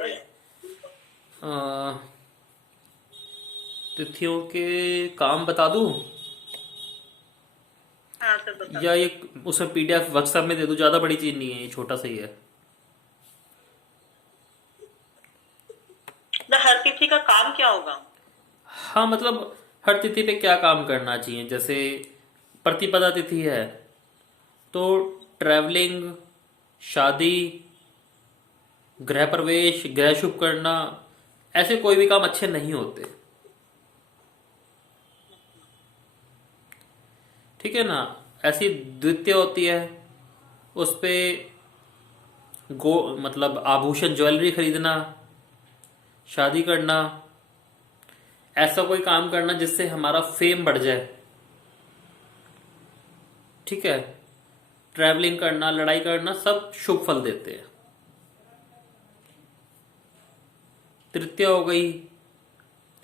अ, तिथियों के काम बता दूं हाँ सर बता या दो। ये उसमें पीडीएफ व्हाट्सएप में दे दूं? ज़्यादा बड़ी चीज़ नहीं है, ये छोटा सा ही है। मतलब हर तिथि का काम क्या होगा? हाँ मतलब हर तिथि पे क्या काम करना चाहिए, जैसे प्रतिपदा तिथि है तो ट्रैवलिंग, शादी, गृह प्रवेश, गृह शुभ करना, ऐसे कोई भी काम अच्छे नहीं होते। ठीक है ना। ऐसी द्वितीय होती है, उस पे गो मतलब आभूषण ज्वेलरी खरीदना, शादी करना, ऐसा कोई काम करना जिससे हमारा फेम बढ़ जाए। ठीक है। ट्रैवलिंग करना, लड़ाई करना, सब शुभ फल देते हैं। तृतीय हो गई,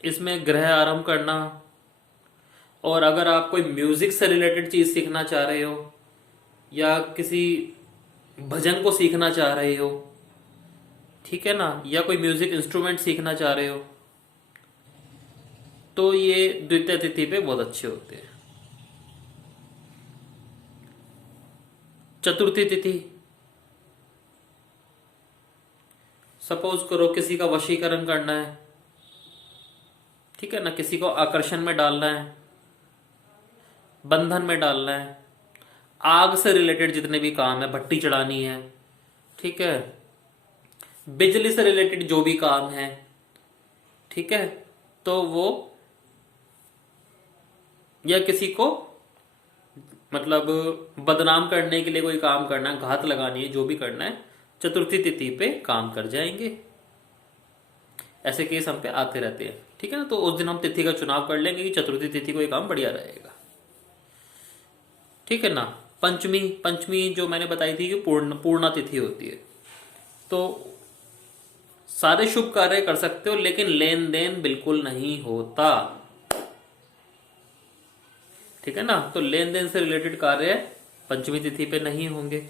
इसमें गृह आरंभ करना। और अगर आप कोई म्यूजिक से रिलेटेड चीज सीखना चाह रहे हो या किसी भजन को सीखना चाह रहे हो, ठीक है ना, या कोई म्यूजिक इंस्ट्रूमेंट सीखना चाह रहे हो, तो ये द्वितीय तिथि पे बहुत अच्छे होते हैं। चतुर्थी तिथि, सपोज करो किसी का वशीकरण करना है, ठीक है ना, किसी को आकर्षण में डालना है, बंधन में डालना है, आग से रिलेटेड जितने भी काम है, भट्टी चढ़ानी है, ठीक है, बिजली से रिलेटेड जो भी काम है, ठीक है, तो वो, या किसी को मतलब बदनाम करने के लिए कोई काम करना है, घात लगानी है, जो भी करना है, चतुर्थी तिथि पे काम कर जाएंगे। ऐसे केस हम पे आते रहते हैं। ठीक है ना, तो उस दिन हम तिथि का चुनाव कर लेंगे कि चतुर्थी तिथि को ये काम बढ़िया रहेगा। ठीक है ना। पंचमी, पंचमी जो मैंने बताई थी कि पूर्णा तिथि होती है, तो सारे शुभ कार्य कर सकते हो लेकिन लेन देन बिल्कुल नहीं होता। ठीक है ना, तो लेन देन से रिलेटेड कार्य पंचमी तिथि पे नहीं होंगे।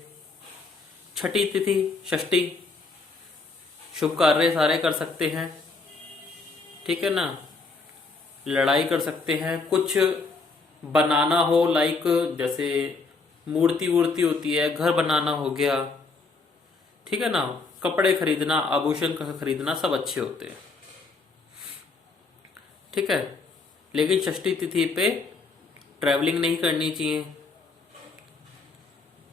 छठी तिथि, षष्ठी, शुभ कार्य सारे कर सकते हैं। ठीक है ना, लड़ाई कर सकते हैं, कुछ बनाना हो, लाइक जैसे मूर्ति वूर्ति होती है, घर बनाना हो गया, ठीक है ना, कपड़े खरीदना, आभूषण खरीदना, सब अच्छे होते हैं। ठीक है, लेकिन षष्ठी तिथि पे ट्रैवलिंग नहीं करनी चाहिए।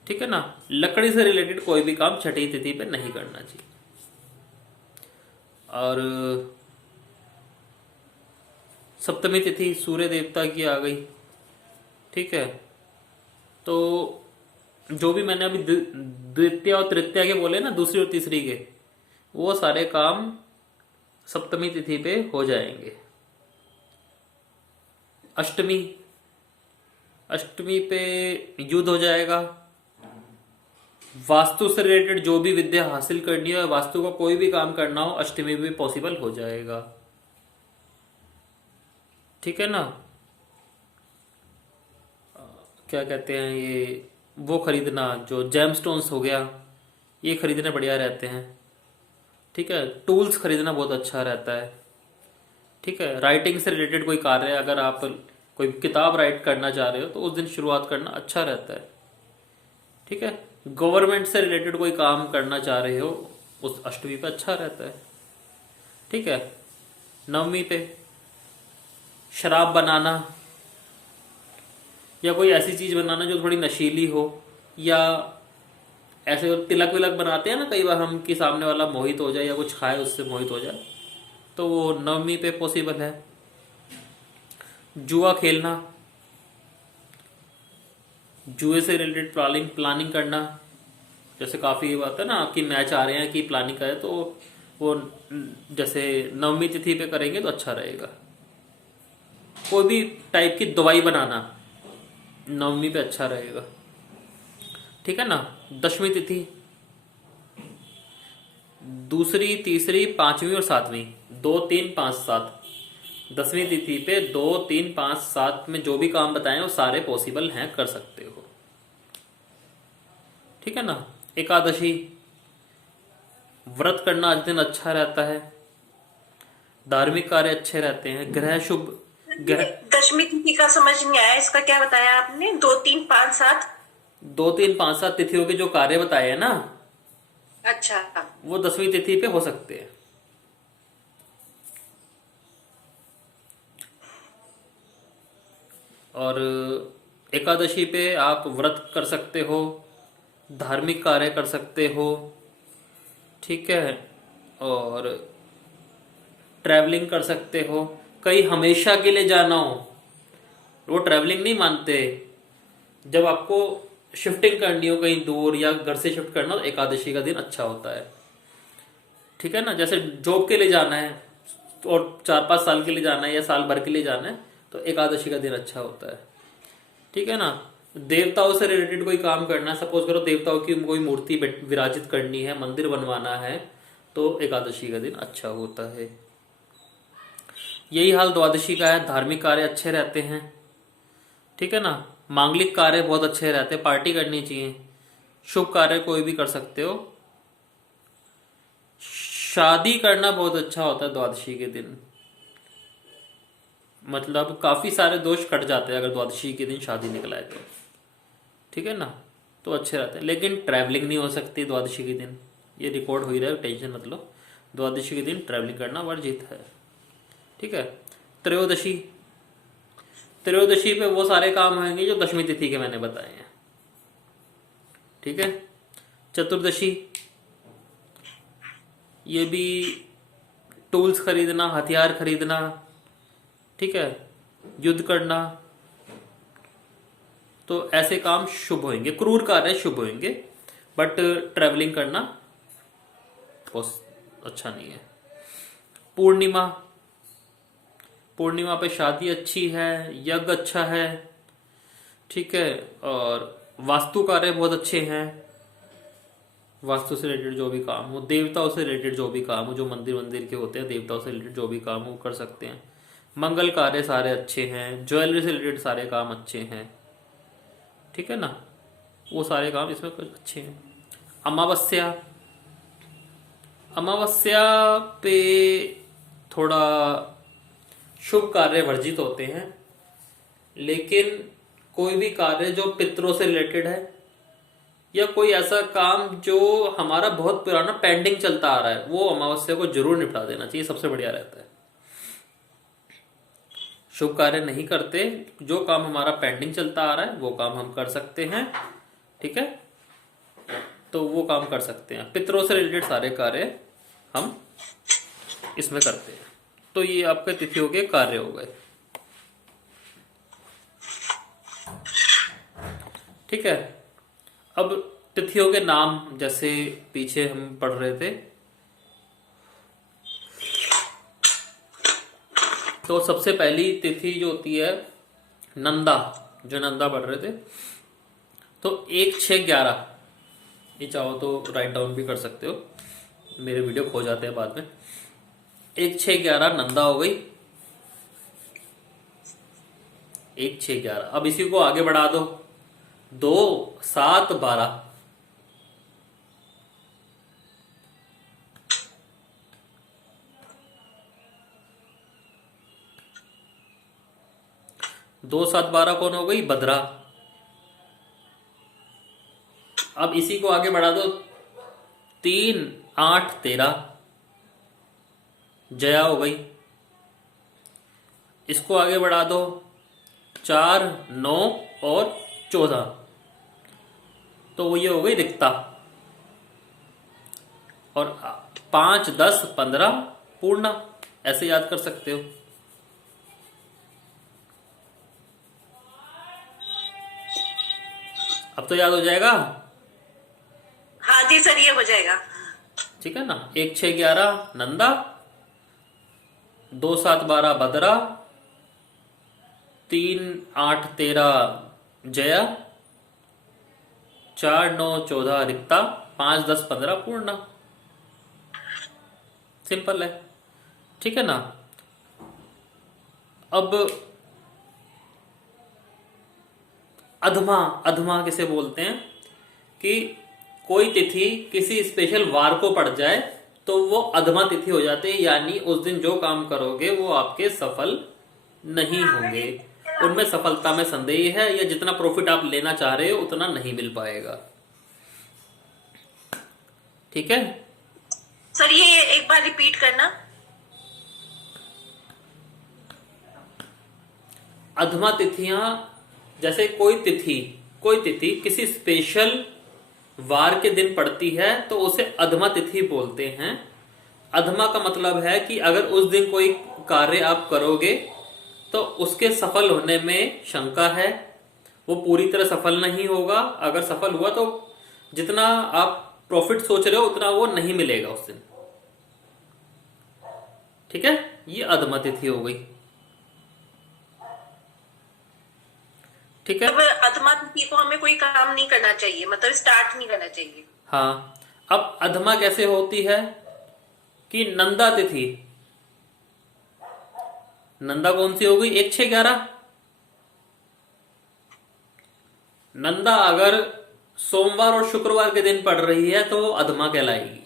ठीक है ना, लकड़ी से रिलेटेड कोई भी काम छठी तिथि पे नहीं करना चाहिए। और सप्तमी तिथि सूर्य देवता की आ गई। ठीक है, तो जो भी मैंने अभी द्वितीय और तृतीय के बोले ना, दूसरी और तीसरी के, वो सारे काम सप्तमी तिथि पे हो जाएंगे। अष्टमी, अष्टमी पे युद्ध हो जाएगा। वास्तु से रिलेटेड जो भी विद्या हासिल करनी हो, वास्तु का कोई भी काम करना हो, अष्टमी में पॉसिबल हो जाएगा। ठीक है ना। क्या कहते हैं ये, वो खरीदना जो जेम स्टोन्स हो गया, ये खरीदने बढ़िया रहते हैं। ठीक है, टूल्स खरीदना बहुत अच्छा रहता है। ठीक है, राइटिंग से रिलेटेड कोई कार्य है, अगर आप कोई किताब राइट करना चाह रहे हो तो उस दिन शुरुआत करना अच्छा रहता है। ठीक है, गवर्नमेंट से रिलेटेड कोई काम करना चाह रहे हो, उस अष्टमी पे अच्छा रहता है। ठीक है, नवमी पे शराब बनाना या कोई ऐसी चीज बनाना जो थोड़ी नशीली हो, या ऐसे तिलक विलक बनाते हैं ना कई बार हम, कि सामने वाला मोहित हो जाए या कुछ खाए उससे मोहित हो जाए, तो वो नवमी पे पॉसिबल है। जुआ खेलना, जुए से रिलेटेड प्लानिंग प्लानिंग करना, जैसे काफ़ी बात है ना कि मैच आ रहे हैं कि प्लानिंग करें, तो वो जैसे नवमी तिथि पे करेंगे तो अच्छा रहेगा। कोई भी टाइप की दवाई बनाना नवमी पे अच्छा रहेगा। ठीक है ना। दशमी तिथि, दूसरी, तीसरी, पांचवी और सातवीं, दो, तीन, पाँच, सात, दसवीं तिथि पे दो, तीन, पाँच, सात में जो भी काम बताए वो सारे पॉसिबल हैं, कर सकते हो। ठीक है ना। एकादशी, व्रत करना आज दिन अच्छा रहता है, धार्मिक कार्य अच्छे रहते हैं, ग्रह शुभ। ग्रह दशमी तिथि का समझ नहीं आया, इसका क्या बताया आपने? 2, 3, 5, 7? 2, 3, 5, 7 तिथियों के जो कार्य बताए हैं ना, अच्छा। वो 10वीं तिथि पे हो सकते हैं। और एकादशी पे आप व्रत कर सकते हो, धार्मिक कार्य कर सकते हो, ठीक है। और ट्रैवलिंग कर सकते हो। कहीं हमेशा के लिए जाना हो, वो ट्रैवलिंग नहीं मानते। जब आपको शिफ्टिंग करनी हो कहीं दूर या घर से शिफ्ट करना, तो एकादशी का दिन अच्छा होता है, ठीक है ना। जैसे जॉब के लिए जाना है और 4-5 साल के लिए जाना है या साल भर के लिए जाना है, तो एकादशी का दिन अच्छा होता है, ठीक है ना। देवताओं से रिलेटेड कोई काम करना है, सपोज करो देवताओं की कोई मूर्ति विराजित करनी है, मंदिर बनवाना है, तो एकादशी का दिन अच्छा होता है। यही हाल द्वादशी का है। धार्मिक कार्य अच्छे रहते हैं, ठीक है ना। मांगलिक कार्य बहुत अच्छे रहते हैं, पार्टी करनी चाहिए। शुभ कार्य कोई भी कर सकते हो। शादी करना बहुत अच्छा होता है द्वादशी के दिन, मतलब काफी सारे दोष कट जाते हैं अगर द्वादशी के दिन शादी निकल आए तो, ठीक है ना। तो अच्छे रहते हैं, लेकिन ट्रैवलिंग नहीं हो सकती द्वादशी के दिन। ये रिकॉर्ड हो ही रहा है, टेंशन मत लो। द्वादशी के दिन ट्रैवलिंग करना वर्जित है, ठीक है। त्रयोदशी, त्रयोदशी पे वो सारे काम होंगे जो दशमी तिथि के मैंने बताए हैं, ठीक है। चतुर्दशी, ये भी टूल्स खरीदना, हथियार खरीदना, ठीक है, युद्ध करना, तो ऐसे काम शुभ होंगे। क्रूर कार्य शुभ होंगे, बट ट्रैवलिंग करना बहुत अच्छा नहीं है। पूर्णिमा, पूर्णिमा पे शादी अच्छी है, यज्ञ अच्छा है, ठीक है। और वास्तु कार्य बहुत अच्छे हैं। वास्तु से रिलेटेड जो भी काम हो, देवताओं से रिलेटेड जो भी काम हो, जो मंदिर मंदिर के होते हैं, देवताओं से रिलेटेड जो भी काम हो कर सकते हैं। मंगल कार्य सारे अच्छे हैं, ज्वेलरी से रिलेटेड सारे काम अच्छे हैं, ठीक है ना। वो सारे काम इसमें कुछ अच्छे हैं। अमावस्या, अमावस्या पे थोड़ा शुभ कार्य वर्जित होते हैं, लेकिन कोई भी कार्य जो पितरों से रिलेटेड है या कोई ऐसा काम जो हमारा बहुत पुराना पेंडिंग चलता आ रहा है, वो अमावस्या को जरूर निपटा देना चाहिए, सबसे बढ़िया रहता है। शुभ कार्य नहीं करते, जो काम हमारा पेंडिंग चलता आ रहा है वो काम हम कर सकते हैं, ठीक है। तो वो काम कर सकते हैं। पितरों से रिलेटेड सारे कार्य हम इसमें करते हैं। तो ये आपके तिथियों के कार्य हो गए, ठीक है। अब तिथियों के नाम, जैसे पीछे हम पढ़ रहे थे, तो सबसे पहली तिथि जो होती है नंदा, जो नंदा पढ़ रहे थे, तो 1, 6, 11, ये चाहो तो राइट डाउन भी कर सकते हो, मेरे वीडियो खो जाते हैं बाद में। 1, 6, 11 नंदा हो गई। 1, 6, 11, अब इसी को आगे बढ़ा दो, 2, 7, 12, 2, 7, 12 कौन हो गई? भद्रा। अब इसी को आगे बढ़ा दो, 3, 8, 13, जया हो गई। इसको आगे बढ़ा दो, 4, 9 और 14, तो वो ये हो गई रिक्ता। और 5, 10, 15 पूर्णा, ऐसे याद कर सकते हो। अब तो याद हो जाएगा, हाँ जी सर, ये हो जाएगा। ठीक है ना। 1, 6, 11 नंदा, 2, 7, 12 भद्रा, 3, 8, 13 जया, 4, 9, 14 रिक्ता, 5, 10, 15 पूर्णा। सिंपल है, ठीक है ना। अब अधमा, अधमा किसे बोलते हैं कि कोई तिथि किसी स्पेशल वार को पड़ जाए तो वो अधमा तिथि हो जाती है, यानी उस दिन जो काम करोगे वो आपके सफल नहीं होंगे, उनमें सफलता में संदेह है, या जितना प्रॉफिट आप लेना चाह रहे हो उतना नहीं मिल पाएगा। ठीक है। सर ये एक बार रिपीट करना। अधमा तिथियां, जैसे कोई तिथि किसी स्पेशल वार के दिन पड़ती है तो उसे अधमा तिथि बोलते हैं। अधमा का मतलब है कि अगर उस दिन कोई कार्य आप करोगे तो उसके सफल होने में शंका है, वो पूरी तरह सफल नहीं होगा। अगर सफल हुआ तो जितना आप प्रॉफिट सोच रहे हो उतना वो नहीं मिलेगा उस दिन। ठीक है, ये अधमा तिथि हो गई। ठीक है। अब अधमा तिथि को हमें कोई काम नहीं करना चाहिए, मतलब स्टार्ट नहीं करना चाहिए। हाँ, अब अधमा कैसे होती है कि नंदा तिथि, नंदा कौन सी हो गई, 1/6/11। नंदा अगर सोमवार और शुक्रवार के दिन पड़ रही है तो वो अधमा कहलाएगी।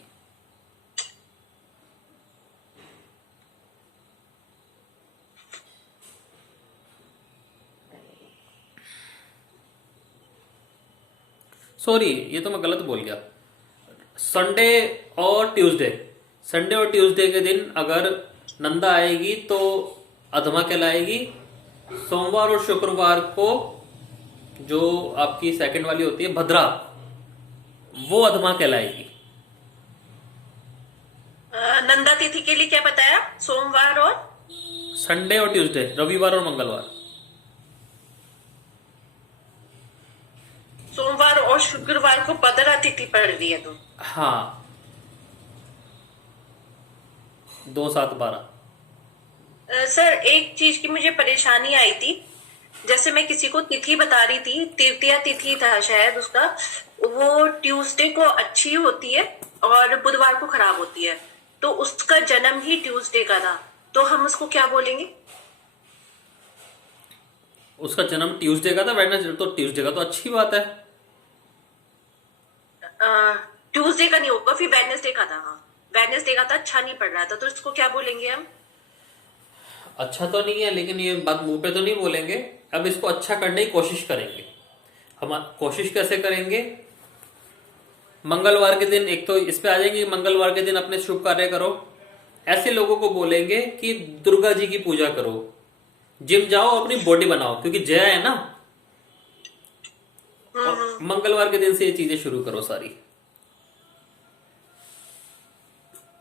सॉरी, ये तो मैं गलत बोल गया। संडे और ट्यूसडे, संडे और ट्यूसडे के दिन अगर नंदा आएगी तो अधमा कहलाएगी। सोमवार और शुक्रवार को जो आपकी सेकंड वाली होती है भद्रा, वो अधमा कहलाएगी। नंदा तिथि के लिए क्या बताया? सोमवार और संडे और ट्यूसडे, रविवार और मंगलवार। सोमवार और शुक्रवार को भद्रा तिथि पड़ रही है तो हाँ, 2/7/12। सर एक चीज की मुझे परेशानी आई थी। जैसे मैं किसी को तिथि बता रही थी, तृतीया तिथि था शायद उसका, वो ट्यूसडे को अच्छी होती है और बुधवार को खराब होती है, तो उसका जन्म ही ट्यूसडे का था, तो हम उसको क्या बोलेंगे? उसका जन्म ट्यूसडे का था, वेडनेसडे तो ट्यूसडे का तो अच्छी बात है। ट्यूसडे का नहीं होगा, फिर वेडनेसडे का था। हाँ, वेडनेसडे का था, अच्छा नहीं पड़ रहा था, तो इसको क्या बोलेंगे हम? अच्छा तो नहीं है, लेकिन ये बात मुंह पे तो नहीं बोलेंगे। अब इसको अच्छा करने की कोशिश करेंगे। हम कोशिश कैसे करेंगे? मंगलवार के दिन, एक तो इस पे आ जाएंगे, मंगलवार के दिन अपने शुभ कार्य करो। ऐसे लोगों को बोलेंगे कि दुर्गा जी की पूजा करो, जिम जाओ, अपनी बॉडी बनाओ, क्योंकि जया है ना। और मंगलवार के दिन से ये चीजें शुरू करो सारी।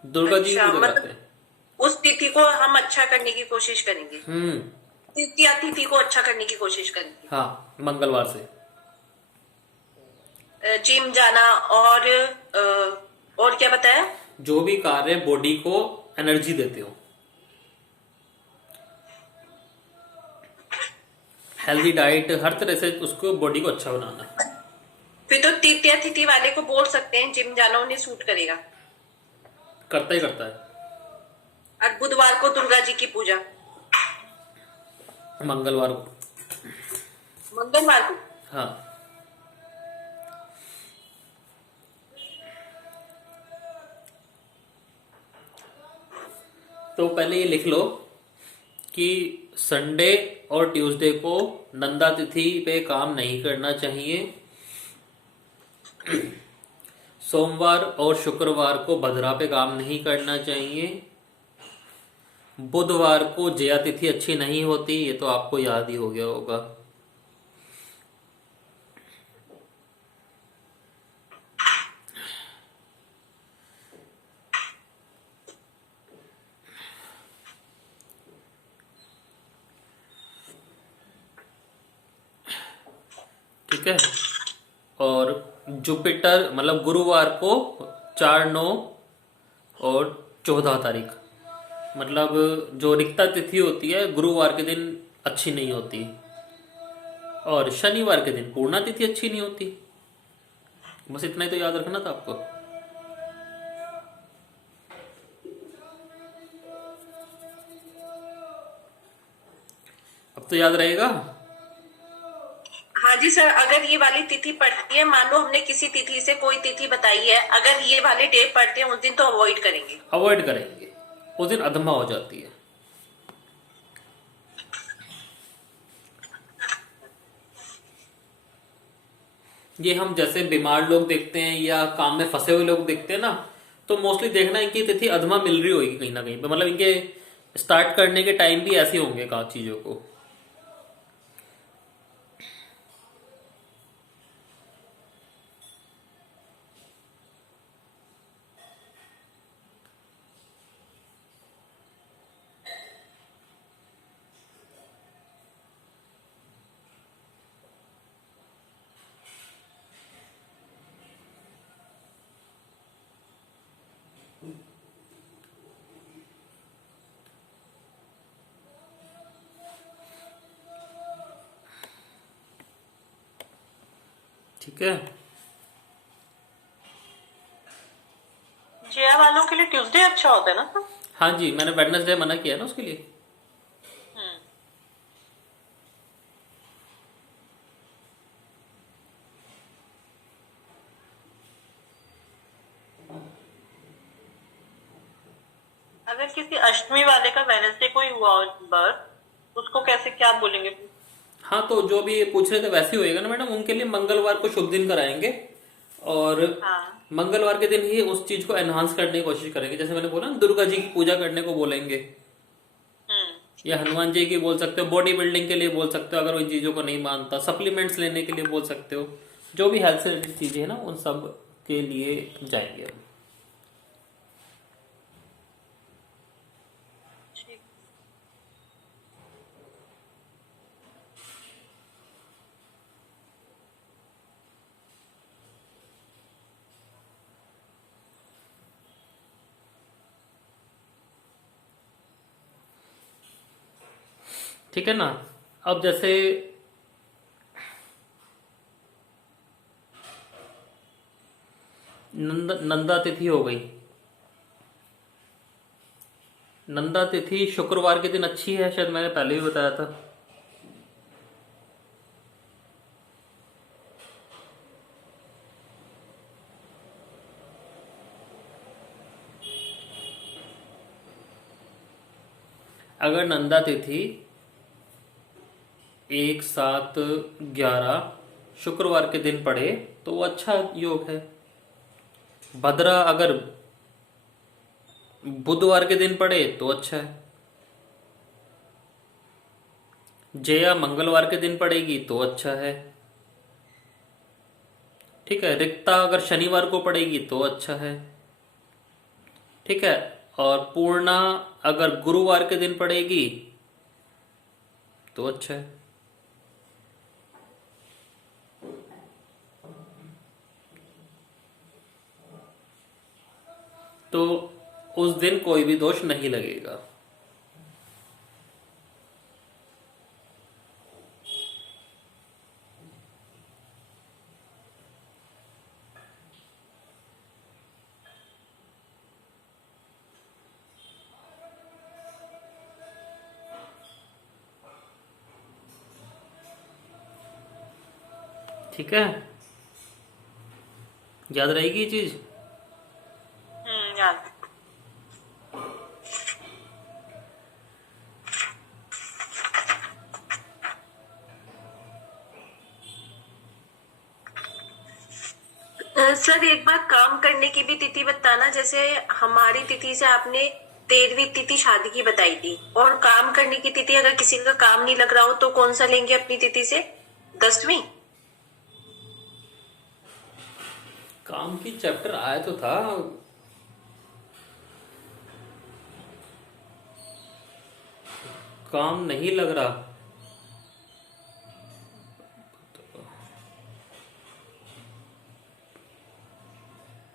दुर्गा जी की अच्छा, पूजा करते मतलब हैं। उस तिथि को हम अच्छा करने की कोशिश करेंगे, हम्म। तृतीया तिथि को अच्छा करने की कोशिश करेंगे। हाँ, मंगलवार से। जिम जाना और क्या बताया? जो भी कार्य बॉडी को एनर्जी देते हो, हेल्दी डाइट, हर तरह से उसको बॉडी को अच्छा बनाना है। फिर तो तृतीया तिथि वाले को बोल सकते हैं जिम जाना उन्हें सूट करेगा। करता ही करता है। और बुधवार को दुर्गा जी की पूजा, मंगलवार को। मंगलवार को हाँ। तो पहले ये लिख लो कि संडे और ट्यूसडे को नंदा तिथि पे काम नहीं करना चाहिए। सोमवार और शुक्रवार को भद्रा पे काम नहीं करना चाहिए। बुधवार को जया तिथि अच्छी नहीं होती, ये तो आपको याद ही हो गया होगा। ठीक है। और जुपिटर मतलब गुरुवार को 4, 9 और 14 तारीख, मतलब जो रिक्ता तिथि होती है गुरुवार के दिन अच्छी नहीं होती, और शनिवार के दिन पूर्णा तिथि अच्छी नहीं होती। बस इतना ही तो याद रखना था आपको। अब तो याद रहेगा। हाँ जी बाकी सर अगर ये वाली तिथि पड़ती है, मान लो हमने किसी तिथि से कोई तिथि बताई है, अगर ये वाले डे पड़ते हैं उस दिन तो अवॉइड करेंगे। अवॉइड करेंगे, उस दिन अधमा हो जाती है। ये हम जैसे बीमार लोग देखते हैं या काम में फंसे हुए लोग देखते हैं ना, तो मोस्टली देखना इनकी तिथि अधमा मिल रही होगी कहीं ना कहीं पे, मतलब इनके स्टार्ट करने के टाइम भी ऐसे होंगे का चीजों को। ठीक है। जया वालों के लिए ट्यूसडे अच्छा होता है ना सर? हाँ जी, मैंने वेडनेसडे मना किया ना उसके लिए। हम्म। अगर किसी अष्टमी वाले का वेडनेसडे को ही हुआ हो बर्थ, उसको कैसे क्या बोलेंगे? हाँ, तो जो भी ये पूछ रहे थे वैसे ही होएगा ना मैडम, उनके लिए मंगलवार को शुभ दिन कराएंगे और हाँ। मंगलवार के दिन ही उस चीज को एनहांस करने की कोशिश करेंगे। जैसे मैंने बोला ना, दुर्गा जी की पूजा करने को बोलेंगे, हम्म। या हनुमान जी की बोल सकते हो, बॉडी बिल्डिंग के लिए बोल सकते हो अगर उन चीजों को नहीं मानता, सप्लीमेंट्स लेने के लिए बोल सकते हो, जो भी हेल्थ से रिलेटेड चीजें है ना उन सब के लिए जाएंगे हम। ठीक। ठीक है ना। अब जैसे नंदा तिथि हो गई। नंदा तिथि शुक्रवार के दिन अच्छी है, शायद मैंने पहले भी बताया था। अगर नंदा तिथि 1/7/11 शुक्रवार के दिन पड़े तो वो अच्छा योग है। भद्रा अगर बुधवार के दिन पड़े तो अच्छा है। जया मंगलवार के दिन पड़ेगी तो अच्छा है। ठीक है। रिक्ता अगर शनिवार को पड़ेगी तो अच्छा है। ठीक है। और पूर्णा अगर गुरुवार के दिन पड़ेगी तो अच्छा है। तो उस दिन कोई भी दोष नहीं लगेगा। ठीक है, याद रहेगी ये चीज। याद। सर एक बार काम करने की भी तिथि बताना, जैसे हमारी तिथि से आपने 13वीं तिथि शादी की बताई थी, और काम करने की तिथि अगर किसी का काम नहीं लग रहा हो तो कौन सा लेंगे अपनी तिथि से? 10वीं। काम की चैप्टर आया तो था। काम नहीं लग रहा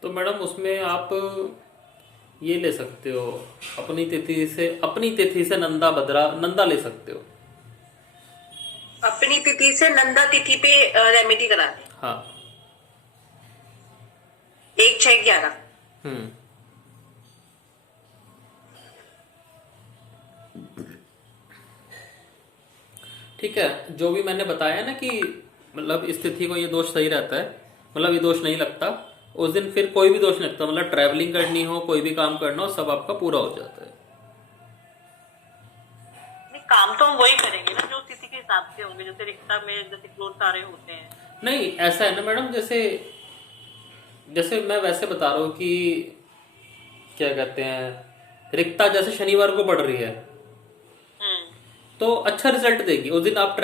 तो मैडम उसमें आप ये ले सकते हो, अपनी तिथि से नंदा भद्रा नंदा ले सकते हो। अपनी तिथि से नंदा तिथि पे रेमेडी करा दें। हाँ। 1/6/11। हम्म। ठीक है। जो भी मैंने बताया ना कि मतलब इस तिथि को ये दोष सही रहता है, मतलब ये दोष नहीं लगता। उस दिन फिर कोई भी दोष नहीं लगता, मतलब ट्रैवलिंग करनी हो, कोई भी काम करना हो, सब आपका पूरा हो जाता है। नहीं, काम तो हम वही करेंगे ना जो तिथि के हिसाब से होंगे, जैसे रिक्ता में जैसे क्लोज सारे होते हैं। नहीं, ऐसा है ना मैडम, जैसे जैसे मैं वैसे बता रहा हूँ कि क्या कहते हैं, रिक्ता जैसे शनिवार को पड़ रही है हम्म। तो अच्छा रिजल्ट देगी उस दिन। आप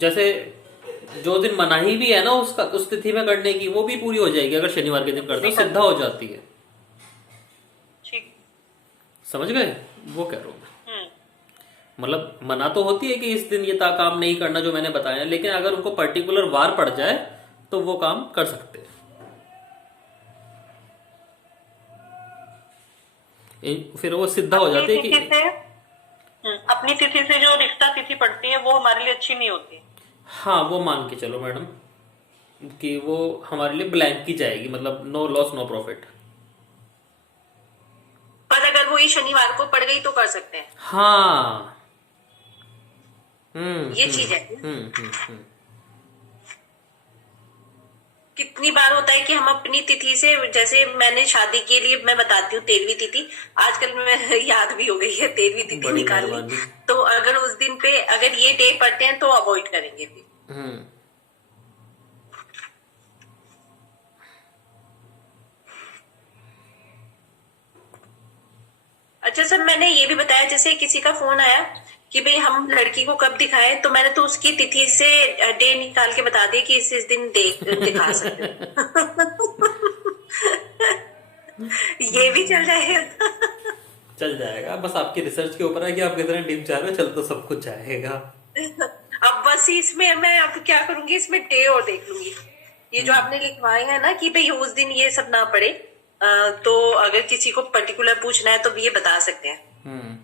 जैसे जो दिन मनाही भी है ना उसका, उस तिथि में करने की, वो भी पूरी हो जाएगी अगर शनिवार के दिन करते हो, सिद्धा हो जाती है। ठीक। समझ गए वो कह रहा हूँ मैं। हम्म। मतलब मना तो होती है कि इस दिन ये काम नहीं करना जो मैंने बताया, लेकिन अगर उनको पर्टिकुलर वार पड़ जाए तो वो काम कर सकते हैं। फिर वो सिद्धा हो अपनी जाती है तिथि कि से अपनी तिथि से जो रिक्ता तिथि पड़ती है वो हमारे लिए अच्छी नहीं होती। हाँ, वो मान के चलो मैडम कि वो हमारे लिए ब्लैंक की जाएगी, मतलब नो लॉस नो प्रॉफिट। पर अगर वो ये शनिवार को पड़ गई तो कर सकते हैं, हाँ। ये चीज है। हम्म। कितनी बार होता है कि हम अपनी तिथि से, जैसे मैंने शादी के लिए मैं बताती हूँ 13वीं तिथि, आजकल मैं याद भी हो गई है 13वीं तिथि बड़ी निकाल ली। मेहरबानी। तो अगर उस दिन पे अगर ये डे पड़ते हैं तो अवॉइड करेंगे फिर। हम्म। अच्छा सर, मैंने ये भी बताया, जैसे किसी का फोन आया कि भाई हम लड़की को कब दिखाएं, तो मैंने तो उसकी तिथि से डे निकाल के बता दिया कि इस दिन दिखा सकते हो। ये भी चल जाएगा। चल जाएगा, बस आपकी रिसर्च के ऊपर है कि आप कितने डीप जा रहे हो, चल तो सब कुछ जाएगा। अब बस इसमें मैं अब क्या करूंगी, इसमें डे और देख लूंगी। ये जो आपने लिखवाए हैं ना कि भाई उस दिन ये सब ना पड़े, तो अगर किसी को पर्टिकुलर पूछना है तो ये बता सकते हैं। हम्म।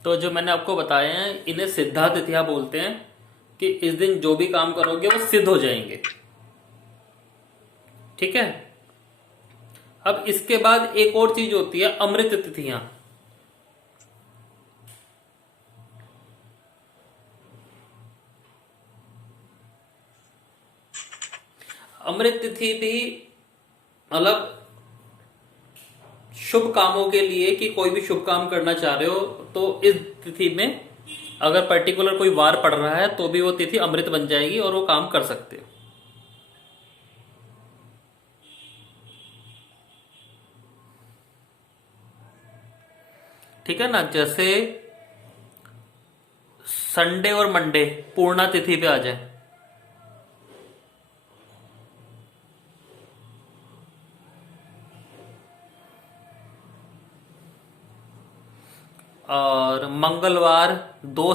तो जो मैंने आपको बताए हैं इन्हें सिद्धा तिथियां बोलते हैं, कि इस दिन जो भी काम करोगे वो सिद्ध हो जाएंगे। ठीक है। अब इसके बाद एक और चीज होती है अमृत तिथियां। अमृत तिथि भी मतलब शुभ कामों के लिए, कि कोई भी शुभ काम करना चाह रहे हो तो इस तिथि में अगर पर्टिकुलर कोई वार पड़ रहा है तो भी वो तिथि अमृत बन जाएगी और वो काम कर सकते हो। ठीक है ना। जैसे संडे और मंडे पूर्णा तिथि पे आ जाए, और मंगलवार 2